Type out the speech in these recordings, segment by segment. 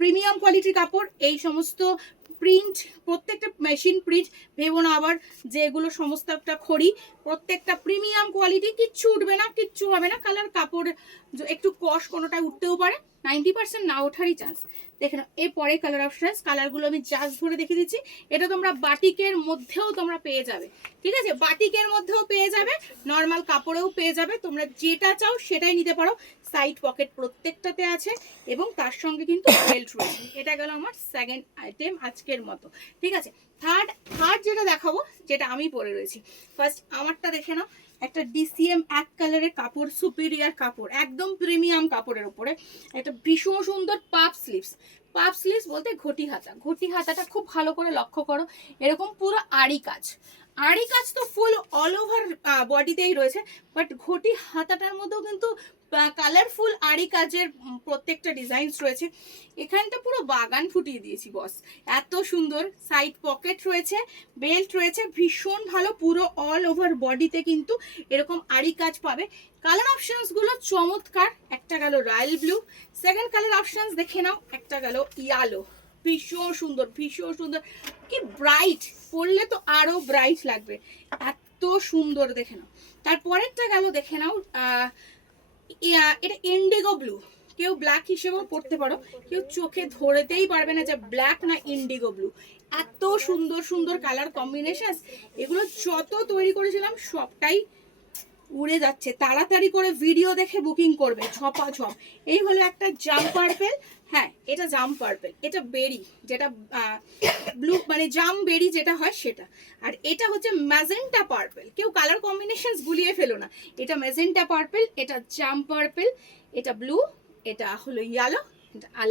Premium কোয়ালিটির কাপড়। এই সমস্ত প্রিন্ট প্রত্যেকটা মেশিন প্রিন্ট, ভেবো না আবার যে এগুলো সমস্ত একটা খড়ি। প্রত্যেকটা প্রিমিয়াম কোয়ালিটি, কিচ্ছু উঠবে না, কিচ্ছু হবে না। কালার কাপড় একটু কষ কোনোটা উঠতেও পারে, 90% না ওঠারই চান্স। দেখে নাও এর পরে কালার অপশনস, কালারগুলো আমি জাস্ট ধরে দেখিয়ে দিচ্ছি। এটা তোমরা বাটিকের মধ্যেও তোমরা পেয়ে যাবে, ঠিক আছে, বাটিকের মধ্যেও পেয়ে যাবে, নর্মাল কাপড়েও পেয়ে যাবে। তোমরা যেটা চাও সেটাই নিতে পারো। সাইড পকেট প্রত্যেকটাতে আছে এবং তার সঙ্গে কিন্তু বেল্ট রয়েছে। এটা গেল আমার সেকেন্ড আইটেম আজকের মতো, ঠিক আছে। থার্ড যেটা দেখাবো, যেটা আমি পরে রয়েছি, ফার্স্ট আমারটা দেখে নাও। একটা ডিসিএম এক কালারের কাপড়, সুপিরিয়ার কাপড়, একদম প্রিমিয়াম কাপড়ের উপরে একটা ভীষণ সুন্দর পাপ স্লিভস। পাপ স্লিভস বলতে ঘটি হাতা, ঘটি হাতাটা খুব ভালো করে লক্ষ্য করো, এরকম পুরো আড়ি কাজ। আড়ি কাজ তো ফুল অল ওভার বডিতেই রয়েছে, বাট ঘটি হাতাটার মধ্যেও কিন্তু কালারফুল আড়ি কাজের প্রত্যেকটা ডিজাইনস রয়েছে। এখানটা পুরো বাগান ফুটিয়ে দিয়েছি বস, এত সুন্দর। সাইড পকেট রয়েছে, বেল্ট রয়েছে, ভীষণ ভালো। পুরো অল ওভার বডিতে কিন্তু এরকম আড়ি কাজ পাবে। কালার অপশনস গুলো চমৎকার। একটা গেল royal blue, second colour options দেখে নাও, একটা গেল ইয়েলো, ভীষণ সুন্দর, ভীষণ সুন্দর। কি ব্রাইট, পরলে তো আরো ব্রাইট লাগবে, এত সুন্দর। দেখে নাও তারপরেরটা গেল, দেখে নাও এটা ইন্ডিগো ব্লু। কেউ ব্ল্যাক হিসেবেও পড়তে পারো, কেউ চোখে ধরতেই পারবে না যে ব্ল্যাক না ইন্ডিগো ব্লু। এত সুন্দর সুন্দর কালার কম্বিনেশন, এগুলো যত তৈরি করেছিলাম সবটাই উড়ে যাচ্ছে। তাড়াতাড়ি করে ভিডিও দেখে বুকিং করবে, ঝপাঝপ। এই হলো একটা জাম পার্পেল, হ্যাঁ এটা জাম পার্পেল, এটা বেরি, যেটা ব্লু মানে জাম বেরি যেটা হয় সেটা। আর এটা হচ্ছে ম্যাজেন্টা পার্পেল। কেউ কালার কম্বিনেশনস গুলিয়ে ফেলো না, এটা ম্যাজেন্টা পার্পেল, এটা জাম পার্পেল, এটা ব্লু, এটা হলো yellow,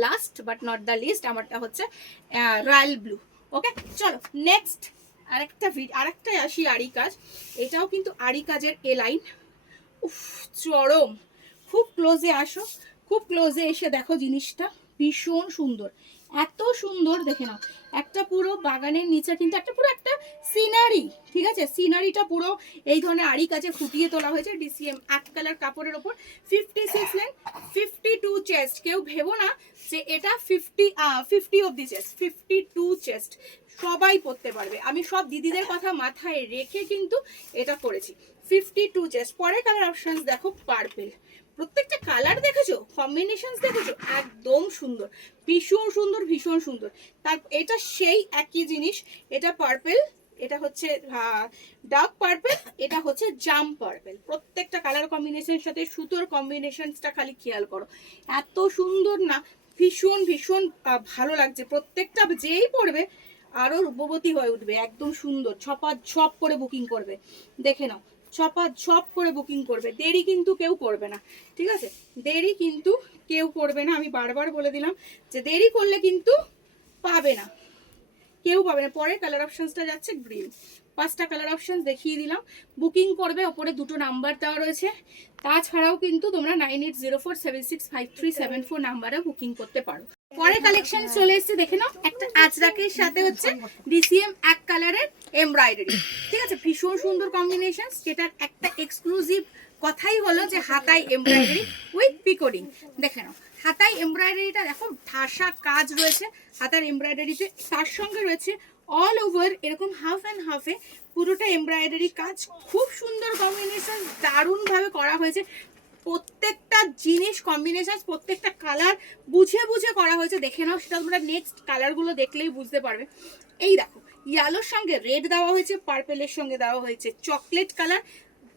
last but not the least আমারটা হচ্ছে রয়্যাল ব্লু। ওকে চলো নেক্সট আরেকটা আসি, আড়ি কাজ। এটাও কিন্তু আড়ি কাজের এ লাইন, উফ চরম। খুব ক্লোজে আসো, খুব ক্লোজে এসে দেখো জিনিসটা, ভীষণ সুন্দর, এত সুন্দর। দেখে নাও একটা পুরো বাগানের নিচে কিন্তু একটা পুরো একটা সিনারি, ঠিক আছে। সিনারিটা পুরো এই ধরনের আড়ি কাজে ফুটিয়ে তোলা হয়েছে। ডিসিএম এক কালার কাপড়ের ওপর, 56 লেন, 52 চেস্ট। কেউ ভেবো না যে এটা 50 অব্দি চেস্ট, 52 চেস্ট, সবাই পরতে পারবে। আমি সব দিদিদের কথা মাথায় রেখে কিন্তু এটা করেছি। 52 চেস্ট। পরে কালার অপশনস দেখো, পার্পেল, প্রত্যেকটা কালার দেখেছো, কম্বিনেশনস দেখেছো, একদম সুন্দর, ভীষণ সুন্দর, ভীষণ সুন্দর। তার এটা সেই একই জিনিস, এটা পার্পেল, এটা হচ্ছে ডার্ক পার্পেল, এটা হচ্ছে জাম পার্পেল। প্রত্যেকটা কালার কম্বিনেশনের সাথে সুতোর কম্বিনেশনসটা খালি খেয়াল করো, এত সুন্দর না, ভীষণ ভীষণ ভালো লাগছে। প্রত্যেকটা যেই পড়বে আরো রূপবতী হয়ে উঠবে, একদম সুন্দর। ছপ করে বুকিং করবে, দেখে নাও ছপ করে বুকিং করবে। দেরি কিন্তু কেউ করবে না, ঠিক আছে, দেরি কিন্তু কেউ করবে না। আমি বারবার বলে দিলাম যে দেরি করলে কিন্তু পাবে না, কেউ পাবে না। পরে কালার অপশনসটা যাচ্ছে গ্রিন। 5টা কালার অপশন দেখিয়ে দিলাম। বুকিং করবে, ওপরে 2টো নাম্বার দেওয়া রয়েছে। তাছাড়াও কিন্তু তোমরা 9804765374 নাম্বারে বুকিং করতে পারো। পরে কালেকশন চলে এসেছে, দেখে নাও একটা আজরাকের সাথে হচ্ছে ডিসিএম এক কালারের এমব্রয়ডারি, ঠিক আছে, ভীষণ সুন্দর কম্বিনেশন। যেটার একটা এক্সক্লুসিভ কথাই হলো যে হাতায় এমব্রয়ডারি উইথ পিকোডিং। দেখে নাও হাতায় এমব্রয়ডারিটা দেখো, ঠাসা কাজ রয়েছে হাতার এমব্রয়ডারিতে, তার সঙ্গে রয়েছে অল ওভার এরকম হাফ অ্যান্ড হাফে পুরোটা এমব্রয়ডারি কাজ। খুব সুন্দর কম্বিনেশন, দারুণভাবে করা হয়েছে। প্রত্যেকটা জিনিস কম্বিনেশন, প্রত্যেকটা কালার বুঝে বুঝে করা হয়েছে। দেখে নাও, সেটা তোমরা নেক্সট কালারগুলো দেখলেই বুঝতে পারবে। এই দেখো ইয়েলোর সঙ্গে রেড দেওয়া হয়েছে, পার্পেলের সঙ্গে দেওয়া হয়েছে চকলেট কালার।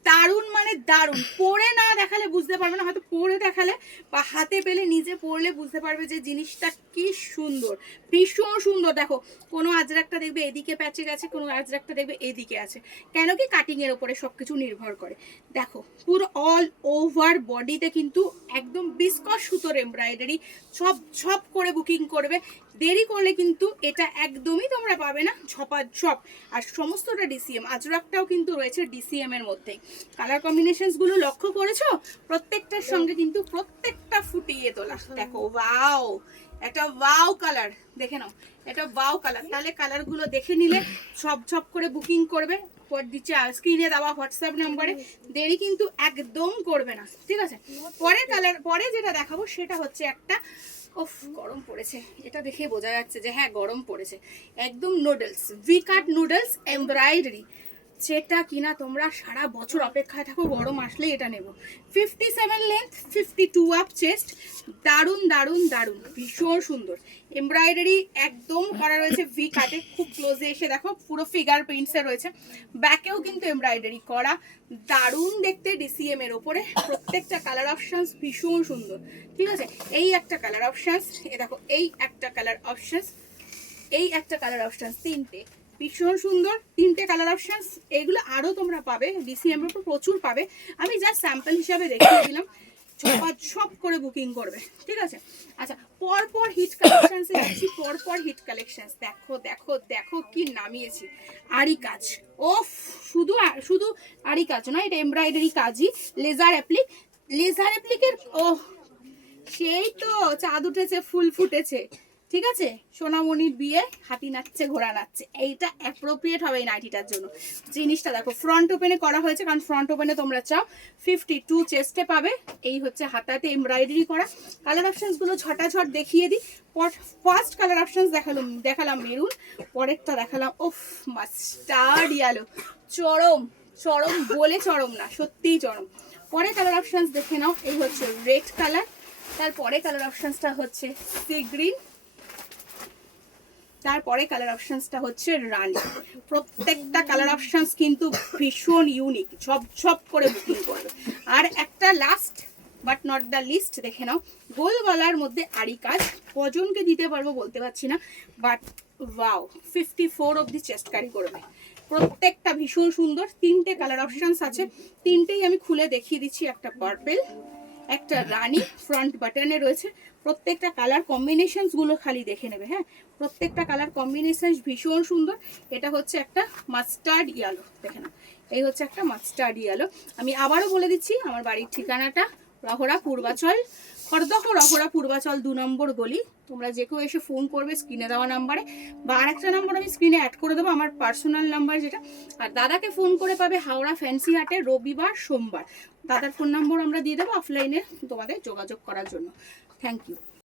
দারুণ মানে দারুণ, পরে না দেখালে বুঝতে পারবে না, হয়তো পরে দেখালে বা হাতে পেলে নিজে পরলে বুঝতে পারবে যে জিনিসটা কি সুন্দর, ভীষণ সুন্দর। দেখো কোনো আজরাকটা দেখবে এদিকে প্যাচে গেছে, কোনো আজরাকটা দেখবে এদিকে আছে, কেন কি কাটিং এর উপরে সবকিছু নির্ভর করে। দেখো পুরো অল ওভার বডিতে কিন্তু একদম বিস্কস সুতোর এমব্রয়ডারি। ছপ করে বুকিং করবে, দেরি করলে কিন্তু এটা একদমই তোমরা পাবে না, ঝপ। আর সমস্তটা ডিসিএম, আজরাকটাও কিন্তু রয়েছে ডিসিএম এর মধ্যে। কালার কম্বিনেশনস গুলো লক্ষ্য করেছো, প্রত্যেকটার সঙ্গে কিন্তু প্রত্যেকটা ফুটিয়ে তোলা। দেখো ওয়াও, একটা ওয়াও কালার, দেখে নাও এটা ওয়াও কালার। তাহলে কালারগুলো দেখে নিলে ঝপ করে বুকিং করবে, স্ক্রিনে দেওয়া হোয়াটসঅ্যাপ নাম্বারে, দেরি কিন্তু একদম করবে না, ঠিক আছে। পরে যেটা দেখাবো সেটা হচ্ছে একটা ওফ গরম পড়েছে, এটা দেখে বোঝা যাচ্ছে যে হ্যাঁ গরম পড়েছে। একদম নুডলস, ভি কাট নুডলস এমব্রয়ডারি, যেটা কিনা তোমরা সারা বছর অপেক্ষায় থাকো, গরম আসলে এটা নেব। 57 লেন্থ, 52 আপ চেস্ট, দারুণ দারুণ দারুণ, ভীষণ সুন্দর। এমব্রয়ডারি একদম করা রয়েছে ভি কাটে, খুব ক্লোজে এসে দেখো পুরো ফিগার প্রিন্টসে রয়েছে। ব্যাকেও কিন্তু এমব্রয়ডারি করা, দারুণ দেখতে, ডিসিএম এর ওপরে। প্রত্যেকটা কালার অপশনস ভীষণ সুন্দর, ঠিক আছে। এই একটা কালার অপশনস, এ দেখো এই একটা কালার অপশনস, এই একটা কালার অপশনস, তিনটে ভীষণ সুন্দর, তিনটে কালার অপশনস। এগুলো আরও তোমরা পাবে, ডিসিএম এর উপর প্রচুর পাবে, আমি জাস্ট স্যাম্পল হিসাবে দেখিয়ে দিলাম। সব করে বুকিং করবে, ঠিক আছে। আচ্ছা, পরপর হিট কালেকশনসে যাচ্ছি, পরপর হিট কালেকশনস। দেখো দেখো দেখো কি নামিয়েছি, আরি কাজ। ওফ, শুধু শুধু আরি কাজ না, এটা এমব্রয়ডারি কাজই, লেজার অ্যাপ্লিক, লেজার অ্যাপ্লিকের। ও সেই তো চাঁদ উঠেছে, ফুল ফুটেছে, ঠিক আছে। সোনামণির বিয়ে, হাতি নাচছে ঘোড়া নাচছে, এইটা অ্যাপ্রোপ্রিয়েট হবে এই নাইটিটার জন্য। জিনিসটা দেখো ফ্রন্ট ওপেনে করা হয়েছে, কারণ ফ্রন্ট ওপেনে তোমরা চাও। 52 চেস্টে পাবে, এই হচ্ছে হাতাতে এমব্রয়ডারি করা। কালার অপশনসগুলো ঝটাঝট দেখিয়ে দিই। ফার্স্ট কালার অপশনস দেখালাম মেরুন, পরেরটা দেখালাম ওফ মাস্টার্ড ইয়েলো, চরম চরম বলে চরম না, সত্যিই চরম। পরে কালার অপশনস দেখে নাও, এই হচ্ছে রেড কালার, তারপরে কালার অপশনসটা হচ্ছে সি গ্রিন, তারপরে কালার অপশনসটা হচ্ছে রানি। প্রত্যেকটা কালার অপশনস কিন্তু ভীষণ ইউনিক, সব করে বুকিং করবে। আর একটা last but not the least দেখে নাও, গোল গলার মধ্যে আরি কাজ, কজনকে দিতে পারবো বলতে পারছি না, বাট ওয়াও, 54 অবধি চেস্ট ক্যারি করবে। প্রত্যেকটা ভীষণ সুন্দর, তিনটে কালার অপশনস আছে, তিনটেই আমি খুলে দেখিয়ে দিচ্ছি। একটা পার্পেল, একটা রানি, ফ্রন্ট বাটনে রয়েছে। প্রত্যেকটা কালার কম্বিনেশনস গুলো খালি দেখে নেবে, হ্যাঁ, প্রত্যেকটা কালার কম্বিনেশন ভীষণ সুন্দর। এটা হচ্ছে একটা মাস্টার্ড ইয়েলো, দেখে নাও, এই হচ্ছে একটা মাস্টার্ড ইয়েলো। আমি আবারও বলে দিচ্ছি আমার বাড়ির ঠিকানাটা, রহরা পূর্বাচল, খড়দহ রহরা পূর্বাচল 2 নম্বর গলি। তোমরা যে কেউ এসে ফোন করবে স্ক্রিনে দেওয়া নাম্বারে, বা আরেকটা নাম্বার আমি স্ক্রিনে অ্যাড করে দেবো, আমার পার্সোনাল নাম্বার যেটা। আর দাদাকে ফোন করে পাবে হাওড়া ফ্যান্সি হাটে রবিবার সোমবার। দাদার ফোন নম্বর আমরা দিয়ে দেবো অফলাইনে তোমাদের যোগাযোগ করার জন্য। Thank you.